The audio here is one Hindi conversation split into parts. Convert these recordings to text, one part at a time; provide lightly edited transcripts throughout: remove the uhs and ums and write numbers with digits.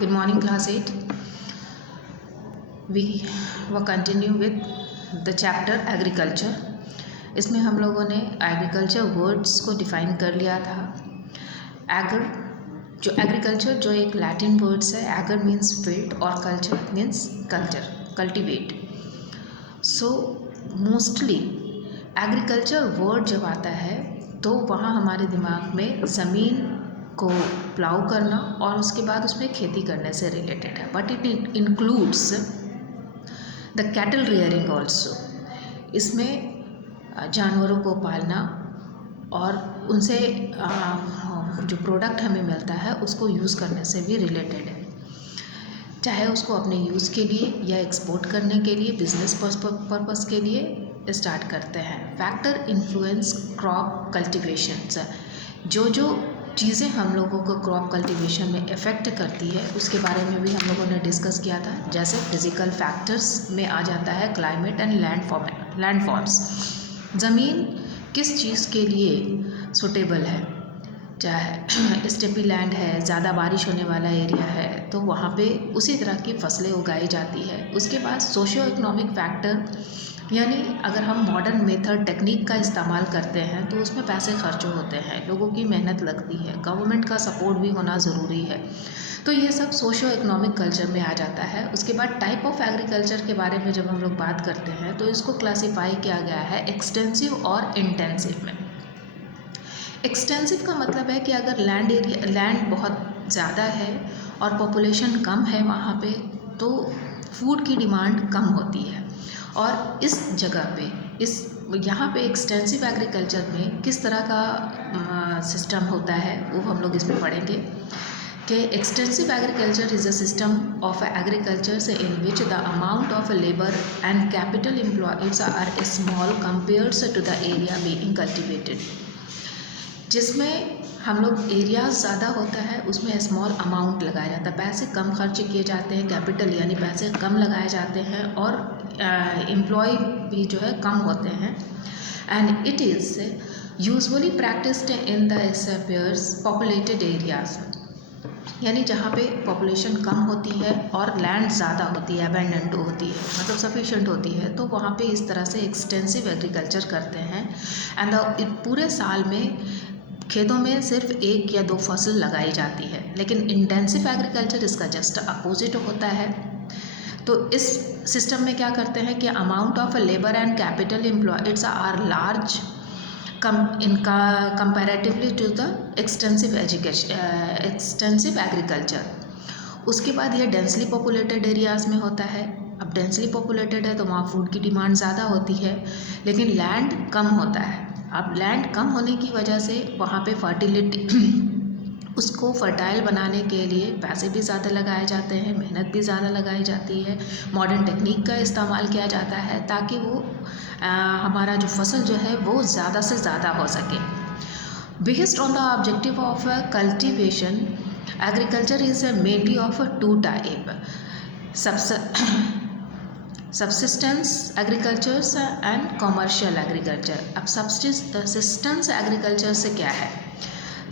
Good morning, class 8. We will continue with the chapter agriculture. इसमें हम लोगों ने एग्रीकल्चर वर्ड्स को डिफाइन कर लिया था. एग्रीकल्चर जो एक लैटिन वर्ड्स है. एगर मीन्स फील्ड और culture means culture, cultivate. So mostly agriculture word जब आता है तो वहाँ हमारे दिमाग में ज़मीन को प्लाउ करना और उसके बाद उसमें खेती करने से रिलेटेड है. But it includes the cattle rearing also. इसमें जानवरों को पालना और उनसे जो प्रोडक्ट हमें मिलता है उसको यूज़ करने से भी रिलेटेड है. चाहे उसको अपने यूज़ के लिए या एक्सपोर्ट करने के लिए, बिजनेस पर्पस के लिए स्टार्ट करते हैं. Factor influence crop cultivation. जो चीज़ें हम लोगों को क्रॉप कल्टीवेशन में इफ़ेक्ट करती है उसके बारे में भी हम लोगों ने डिस्कस किया था. जैसे फिज़िकल फैक्टर्स में आ जाता है क्लाइमेट एंड लैंड फॉर्म्स. ज़मीन किस चीज़ के लिए सूटेबल है. चाहे स्टेपी लैंड है, ज़्यादा बारिश होने वाला एरिया है तो वहाँ पे उसी तरह की फसलें उगाई जाती है. उसके बाद सोशियो इकोनॉमिक फैक्टर, यानी अगर हम मॉडर्न मेथड टेक्निक का इस्तेमाल करते हैं तो उसमें पैसे खर्च होते हैं, लोगों की मेहनत लगती है, गवर्नमेंट का सपोर्ट भी होना ज़रूरी है. तो ये सब सोशियो इकोनॉमिक कल्चर में आ जाता है. उसके बाद टाइप ऑफ एग्रीकल्चर के बारे में जब हम लोग बात करते हैं तो इसको क्लासीफाई किया गया है एक्सटेंसिव और इंटेंसिव में. एक्सटेंसिव का मतलब है कि अगर लैंड बहुत ज़्यादा है और पॉपुलेशन कम है वहाँ पे तो फूड की डिमांड कम होती है. और इस जगह पे यहाँ पे एक्सटेंसिव एग्रीकल्चर में किस तरह का सिस्टम होता है वो हम लोग इसमें पढ़ेंगे कि extensive agriculture is a system of agriculture in which the amount of labour and capital employs are small compares to the area being cultivated. जिसमें हम लोग एरिया ज़्यादा होता है उसमें स्मॉल अमाउंट लगाया जाता है, पैसे कम खर्च किए जाते हैं, कैपिटल यानी पैसे कम लगाए जाते हैं और एम्प्लॉय भी जो है कम होते हैं. And it is usually practised in the spares populated areas, यानी जहाँ पे पॉपुलेशन कम होती है और लैंड ज़्यादा होती है, अबेंडेंट होती है, मतलब सफिशेंट होती है, तो वहाँ पे इस तरह से एक्सटेंसिव एग्रीकल्चर करते हैं. एंड पूरे साल में खेतों में सिर्फ एक या दो फसल लगाई जाती है. लेकिन इंटेंसिव एग्रीकल्चर इसका जस्ट अपोजिट होता है. तो इस सिस्टम में क्या करते हैं कि amount of labour and capital employeds are large comparatively to the extensive agriculture. उसके बाद ये डेंसली पॉपुलेटेड एरियाज़ में होता है. अब डेंसली पॉपुलेटेड है तो वहाँ फूड की डिमांड ज़्यादा होती है लेकिन लैंड कम होता है. अब लैंड कम होने की वजह से वहाँ पे फर्टिलिटी उसको फर्टाइल बनाने के लिए पैसे भी ज़्यादा लगाए जाते हैं, मेहनत भी ज़्यादा लगाई जाती है, मॉडर्न टेक्निक का इस्तेमाल किया जाता है ताकि वो हमारा जो फसल जो है वो ज़्यादा से ज़्यादा हो सके. Based on the objective of cultivation agriculture is mainly of two type, subsistence agricultures and commercial agriculture. अब सबसिस्टेंस एग्रीकल्चर से क्या है.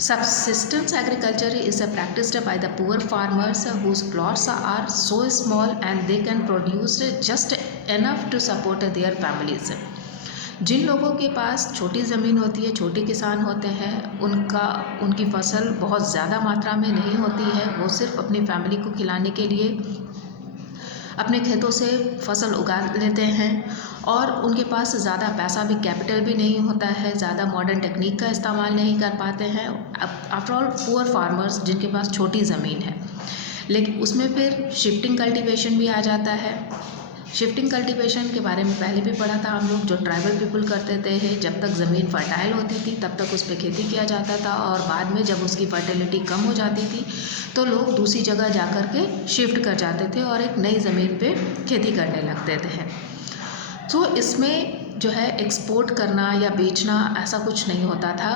Subsistence agriculture is practiced by the poor farmers whose plots are so small and they can produce just enough to support their families. जिन लोगों के पास छोटी ज़मीन होती है, छोटे किसान होते हैं, उनकी फसल बहुत ज़्यादा मात्रा में नहीं होती है, वो सिर्फ अपनी फैमिली को खिलाने के लिए अपने खेतों से फसल उगा लेते हैं और उनके पास ज़्यादा पैसा भी, कैपिटल भी नहीं होता है, ज़्यादा मॉडर्न टेक्निक का इस्तेमाल नहीं कर पाते हैं. आफ्टर ऑल पुअर फार्मर्स जिनके पास छोटी ज़मीन है. लेकिन उसमें फिर शिफ्टिंग कल्टीवेशन भी आ जाता है. शिफ्टिंग कल्टीवेशन के बारे में पहले भी पढ़ा था हम लोग. जो ट्राइबल पीपल करते थे, जब तक ज़मीन फर्टाइल होती थी तब तक उस पर खेती किया जाता था और बाद में जब उसकी फर्टिलिटी कम हो जाती थी तो लोग दूसरी जगह जा कर के शिफ्ट कर जाते थे और एक नई ज़मीन पे खेती करने लगते थे. तो इसमें जो है एक्सपोर्ट करना या बेचना ऐसा कुछ नहीं होता था.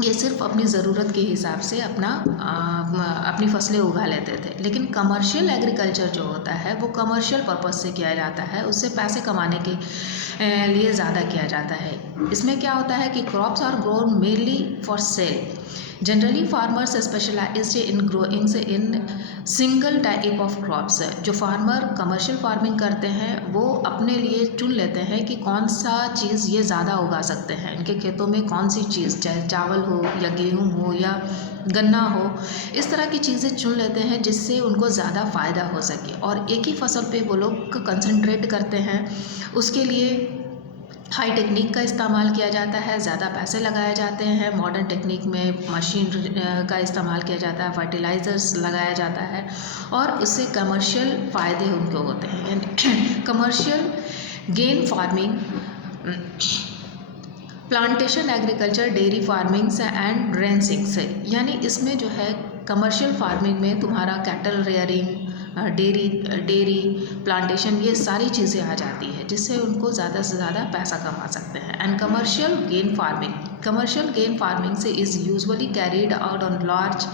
ये सिर्फ अपनी ज़रूरत के हिसाब से अपनी फसलें उगा लेते थे. लेकिन कमर्शियल एग्रीकल्चर जो होता है वो कमर्शियल पर्पस से किया जाता है, उससे पैसे कमाने के लिए ज़्यादा किया जाता है. इसमें क्या होता है कि crops are grown mainly for sale, generally farmers specialised in growing in single type of crops. जो फार्मर कमर्शियल फार्मिंग करते हैं वो अपने लिए चुन लेते हैं कि कौन सा चीज़ ये ज़्यादा उगा सकते हैं, इनके खेतों में कौन सी चीज़, चाहे चावल हो या गेहूँ हो या गन्ना हो, इस तरह की चीज़ें चुन लेते हैं जिससे उनको ज़्यादा फ़ायदा हो सके, और एक ही फसल पे वो लोग कंसंट्रेट करते हैं। उसके लिए हाई टेक्निक का इस्तेमाल किया जाता है, ज़्यादा पैसे लगाए जाते हैं, मॉडर्न टेक्निक में मशीन का इस्तेमाल किया जाता है, फर्टिलाइज़र्स लगाया जाता है, और इससे कमर्शियल फ़ायदे उनको होते हैं। यानी commercial gain farming, plantation agriculture, dairy farmings and ranchings, यानी इसमें जो है कमर्शियल फार्मिंग में तुम्हारा कैटल रेयरिंग, डेयरी प्लांटेशन, ये सारी चीज़ें आ जाती है जिससे उनको ज़्यादा से ज़्यादा पैसा कमा सकते हैं। एंड कमर्शियल गेन फार्मिंग से is usually carried out on large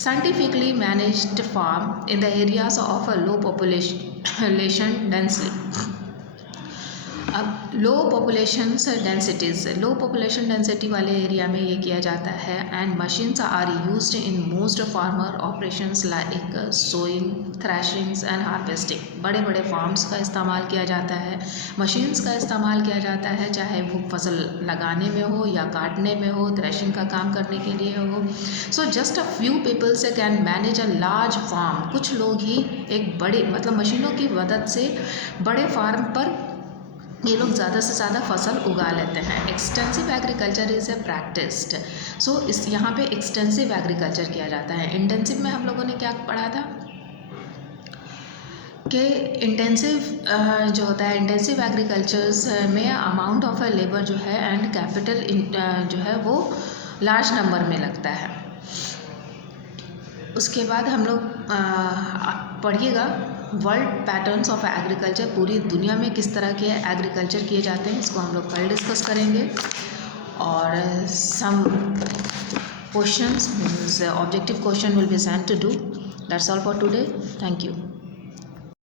scientifically managed farm in the areas of a low population density. अब लो पॉपुलेशन डेंसिटी वाले एरिया में ये किया जाता है। And machines are used in most farmer operations like sowing, threshings and harvesting. बड़े बड़े फार्म्स का इस्तेमाल किया जाता है, मशीन्स का इस्तेमाल किया जाता है, चाहे वो फसल लगाने में हो या काटने में हो, थ्रैशिंग का काम करने के लिए हो। So just a few peoples can manage a large farm. कुछ लोग ही एक बड़े मशीनों की मदद से बड़े फार्म पर ये लोग ज़्यादा से ज़्यादा फसल उगा लेते हैं। Extensive agriculture is a practised. So इस यहाँ पे एक्सटेंसिव एग्रीकल्चर किया जाता है। इंटेंसिव में हम लोगों ने क्या पढ़ा था कि इंटेंसिव जो होता है, इंटेंसिव एग्रीकल्चर्स में अमाउंट ऑफ लेबर जो है एंड कैपिटल जो है वो लार्ज नंबर में लगता है। उसके बाद हम लोग पढ़िएगा वर्ल्ड पैटर्न्स ऑफ एग्रीकल्चर, पूरी दुनिया में किस तरह के एग्रीकल्चर किए जाते हैं, इसको हम लोग कल डिस्कस करेंगे। और some questions means objective question will be sent to do. That's all for today. Thank you.